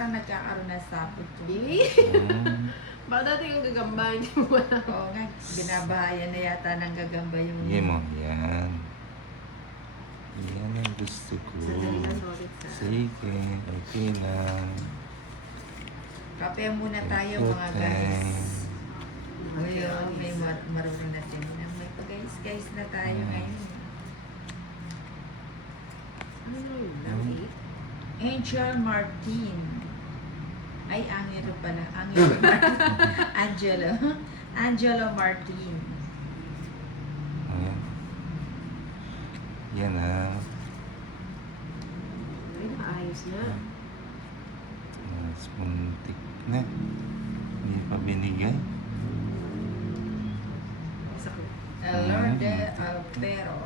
parang nagkakaroon na sapot ko. Baka dati yung gagamba, hindi mo alam. Oo nga, binabahayan na yata ng gagamba yung... Sige mo, yan. Yan ang gusto ko. Sandali lang, Rorit, ha? Sige, okay lang. Kape muna tayo mga guys. Ngayon, may marunong na din. May pag-guys na tayo ngayon. Ano yun? Lang, Angel Martin. Ay, Angelo pala. Angelo Angelo. Angelo Martin. Ayan. Yan ah. Ay, naayos na. Mas muntik na. Hindi pa binigay. Isa ko. Lorde Alpero.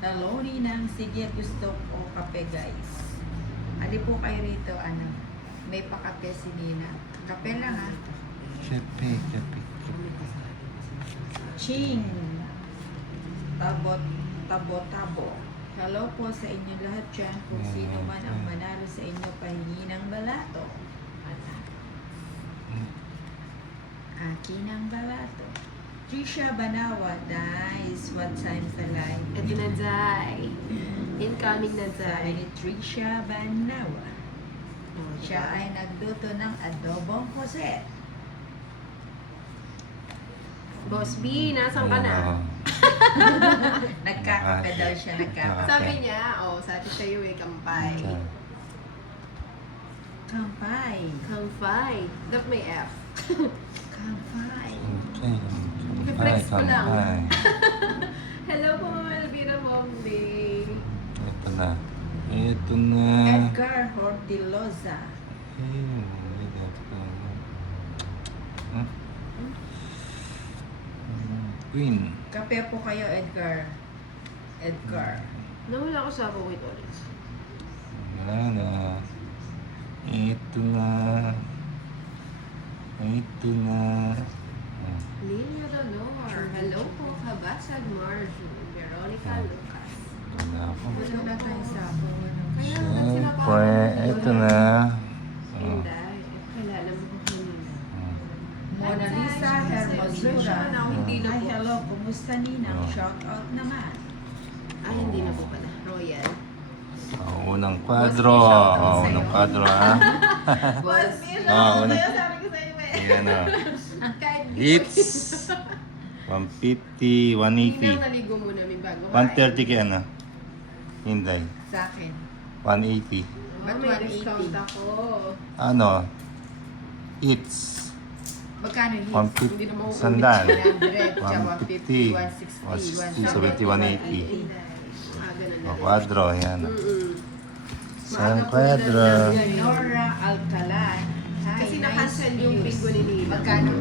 Taloni ng sige gusto ko kape guys. Ali po kayo rito, ano? May pakape si Nina. Kape lang ha. Kape, kape. Ching. Tabo. Hello po sa inyo lahat dyan. Kung sino man ang manalo sa inyo, pahingi ng balato. Akin ang balato. Trisha Banawa, nice. What time's the light? Ito na, Zay. Incoming na, Sabi ni Zay. Trisha Banawa. Siya ay nagluto ng adobong Jose. Boss B, nasan ka na? Nagkakape daw siya, nagkakape. Sabi niya, sabi sa'yo kampay. Kampay. Kampay. Dapat may F. Kampay. Okay. I-flex ko lang. Kampay. Hello po, Mama Elvira Bombay. Ito na. Ito na. Edgar Hortiloza. Ayun. Queen. Kape po kayo, Edgar. Edgar. Nawala ko sa ako with Orange. Wala na. Ito na. Ito na. Lilia Dolor. Hello po, Kabasag Marjo. Veronica Lucas. Wala ako. Wala tayo sa ako. Kaya Siyempre, ito na. Inday. Kilala mo ko kanina. Mona Lisa Hermosura. Hindi na Ay, po. hello. Kumusta Ninang? Shout out naman. Ay, hindi na po pala. Royal. Unang kwadro. Unang kwadro, ha? Boss, unang. sabi ko sa'yo eh. Yan, o. Kahit Hits. 150, 180. naligo muna may bago. 130 kaya na. Hinday. Sa akin. 180. Ba't may discount ako? Ano? Hits. Magkano hits? 150. Hindi na makukulit. Sandaan. 100, 150, 160, 170, 180. Ganun O, na. kwadro, yan. San Maaga po kwadro. na- Nora Alcalan. Hi, Kasi nice na-cancel yung news. big one ni Nina. Magkano?